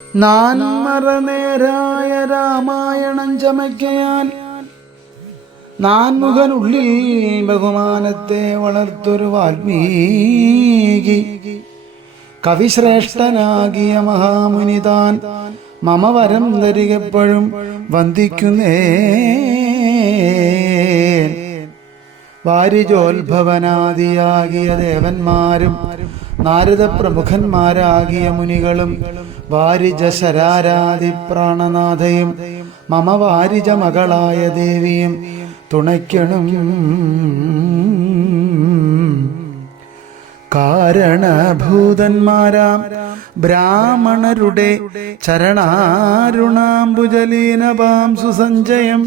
നാൻമറനേരായ രാമായണം ചമയ്ക്കയാൽ നാൻമുഖനുള്ളിൽ ബഹുമാനത്തെ വളർത്തൊരു വാൽമീകി കവിശ്രേഷ്ഠനാകിയ മഹാമുനി താൻ മമ വരം ധരികെപ്പോഴും വന്ദിക്കുന്നേ. വാരിജോത്ഭവനാദിയാകിയ ദേവന്മാരും നാരദ പ്രമുഖന്മാരാകിയ മുനികളും വാരിജ ശരാരാദി പ്രാണനാഥയും മമ വാരിജ മകളായ ദേവിയും തുണയ്ക്കണം. കാരണഭൂതന്മാരാം ബ്രാഹ്മണരുടെ ചരണാരുണാംബുജലീനപാം സുസഞ്ചയം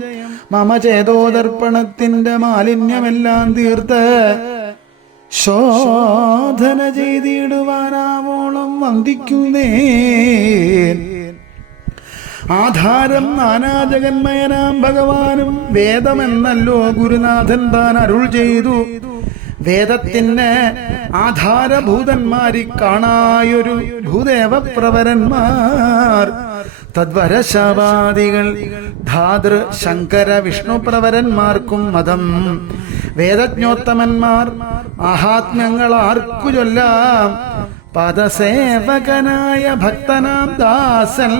മമ ചേതോദർപ്പണത്തിന്റെ മാലിന്യമെല്ലാം തീർത്ത് ശോധന ചെയ്തിടുവാനാവോളം വന്ദിക്കുന്നേ. ആധാരം നാനാജഗന്മയനാം ഭഗവാനും വേദമെന്നല്ലോ ഗുരുനാഥൻ താൻ അരുൾ ചെയ്തു. വേദത്തിന് ആധാരഭൂതന്മാരി കാണായൊരു ഭൂദേവ പ്രവരന്മാർ തദ്വരശാപാദികൾ ധാതൃ ശങ്കര വിഷ്ണു പ്രവരന്മാർക്കും മതം. വേദജ്ഞോത്തമന്മാർ മഹാത്മ്യങ്ങൾ ആർക്കു ചൊല്ലാം. പദസേവകനായ ഭക്തനാം ദാസൻ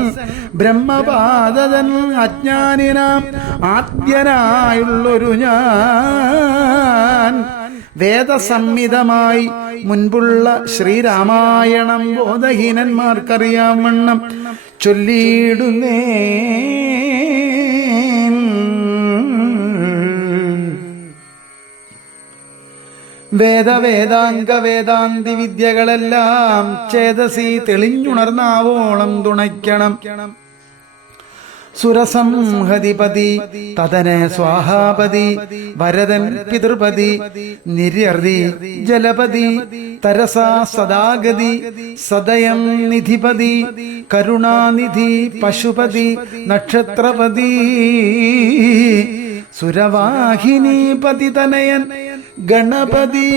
ബ്രഹ്മപാദൻ അജ്ഞാനിനാം ആദ്യനായുള്ളൊരു ഞാൻ വേദസംഹിതമായി മുൻപുള്ള ശ്രീരാമായണം ബോധഹീനന്മാർക്കറിയാം വണ്ണം ചൊല്ലിയിടുന്നേ. വേദവേദാംഗ വേദാന്തി വിദ്യകളെല്ലാം ചേതസി തെളിഞ്ഞുണർന്നാവോളം തുണയ്ക്കണം. സുരസംഹതിപതി തദനെ സ്വാഹാപതി വരദൻ പിതൃപതി നിര്യർതി ജലപതി തരസാ സദാഗതി സദയം നിധിപതി കരുണാനിധി പശുപതി നക്ഷത്രപതി സുരവാഹിനി പതിതനയൻ ഗണപതി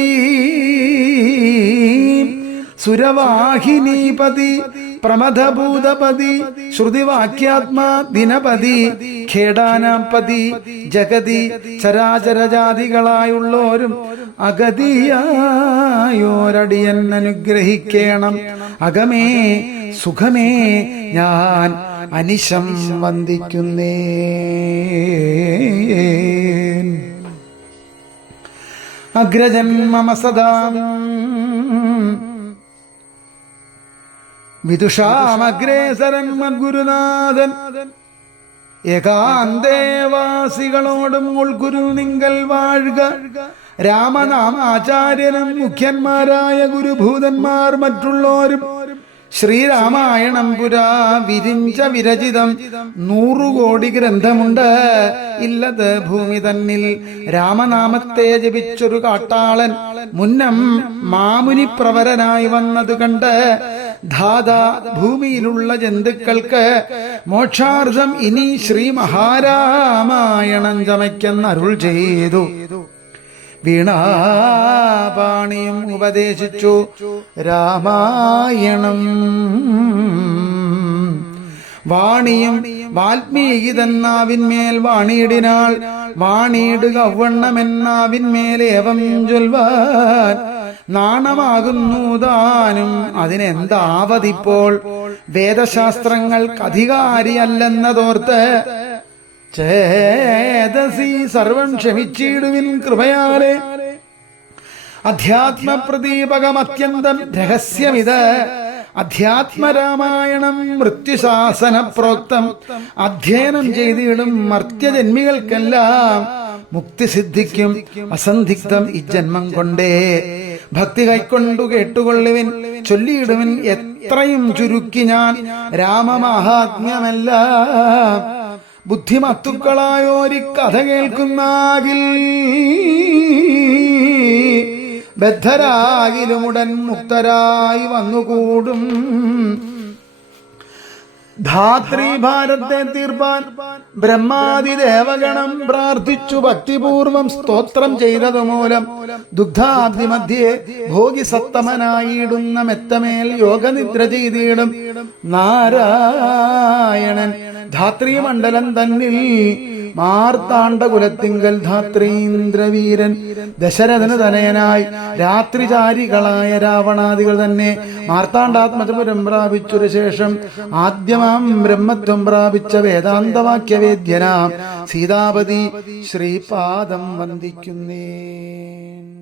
സുരവാഹിനീപതി പ്രമഥഭൂതപതി ശ്രുതിവാക്യാത്മാ ദിനപതി ഖേടാനാപതി ജഗതി ചരാചരജാതികളായുള്ളോരും അഗതിയായോരടിയൻ അനുഗ്രഹിക്കണം. അകമേ സുഖമേ ഞാൻ അനിശം വന്ദിക്കുന്നേ. അഗ്രജൻ മമ സദാ വിദുഷാമഗ്രേസരൻ മദ്ഗുരുനാഥൻ ഏകാന്തേവാസികളോടും ഉൾഗുരു നിങ്കൽ വാഴുക. രാമനാമാചാര്യനും മുഖ്യന്മാരായ ഗുരുഭൂതന്മാർ മറ്റുള്ളോരും ശ്രീരാമായണം പുരാ വിരിഞ്ച വിരചിതം 100 കോടി ഗ്രന്ഥമുണ്ട്. ഇല്ലത് ഭൂമി തന്നിൽ രാമനാമത്തെ ജപിച്ചൊരു കാട്ടാളൻ മുന്നം മാമുനി പ്രവരനായി വന്നത് കണ്ട് ധാതാ ഭൂമിയിലുള്ള ജന്തുക്കൾക്ക് മോക്ഷാർത്ഥം ഇനി ശ്രീ മഹാരാമായണം ചമയ്ക്കെന്ന് അരുൾ ചെയ്തു. വീണാപാണിയും ഉപദേശിച്ചു രാമായണം. വാണിയും വാൽമീകി തന്നാവിന്മേൽ വാണിയിടിനാൾ വാണിയിടുക ഔവണ്ണമെന്നാവിന്മേലേവം ചൊൽവാൻ നാണമാകുന്നു താനും അതിനെന്താവതിപ്പോൾ. വേദശാസ്ത്രങ്ങൾക്ക് അധികാരിയല്ലെന്നതോർത്ത് ചേതസി സർവം ക്ഷമിച്ചിടുവിൻ കൃപയാലെ. അധ്യാത്മപ്രദീപകം അത്യന്തം രഹസ്യമിത്. അധ്യാത്മരാമായണം മൃത്യുശാസന പ്രോക്തം. അധ്യയനം ചെയ്തിടും മർത്യജന്മികൾക്കെല്ലാം മുക്തി സിദ്ധിക്കും അസന്ധിഗ്ധം ഈ ജന്മം കൊണ്ടേ. ഭക്തി കൈക്കൊണ്ടു കേട്ടുകൊള്ളുവിൻ ചൊല്ലിയിടുവിൻ എത്രയും ചുരുക്കി ഞാൻ രാമമഹാത്മ്യമെല്ലാം. ബുദ്ധിമത്തുക്കളായോരി കഥ കേൾക്കുന്നാകിൽ ബദ്ധരാകിലുമുടൻ മുക്തരായി വന്നുകൂടും. ധാത്രീ ഭാരത്തെ തീർപ്പാൻ ബ്രഹ്മാദി ദേവഗണം പ്രാർത്ഥിച്ചു ഭക്തിപൂർവം സ്തോത്രം ചെയ്തതുമൂലം ദുഗ്ധാബ്ദി മധ്യേ ഭോഗിസത്തമനായിടുന്ന മെത്തമേൽ യോഗനിദ്ര ചെയ്തിടും നാരായണൻ ധാത്രീമണ്ഡലം തന്നിൽ മാർത്താണ്ഡകുലത്തിങ്കൽ ധാത്രീന്ദ്രവീരൻ ദശരഥന് തനയനായി രാത്രിചാരികളായ രാവണാദികൾ തന്നെ മാർത്താണ്ഡാത്മജപുരം പ്രാപിച്ചൊരു ശേഷം ആദ്യമാം ബ്രഹ്മത്വം പ്രാപിച്ച വേദാന്തവാക്യവേദ്യനാം സീതാപതി ശ്രീപാദം വന്ദിക്കുന്നേ.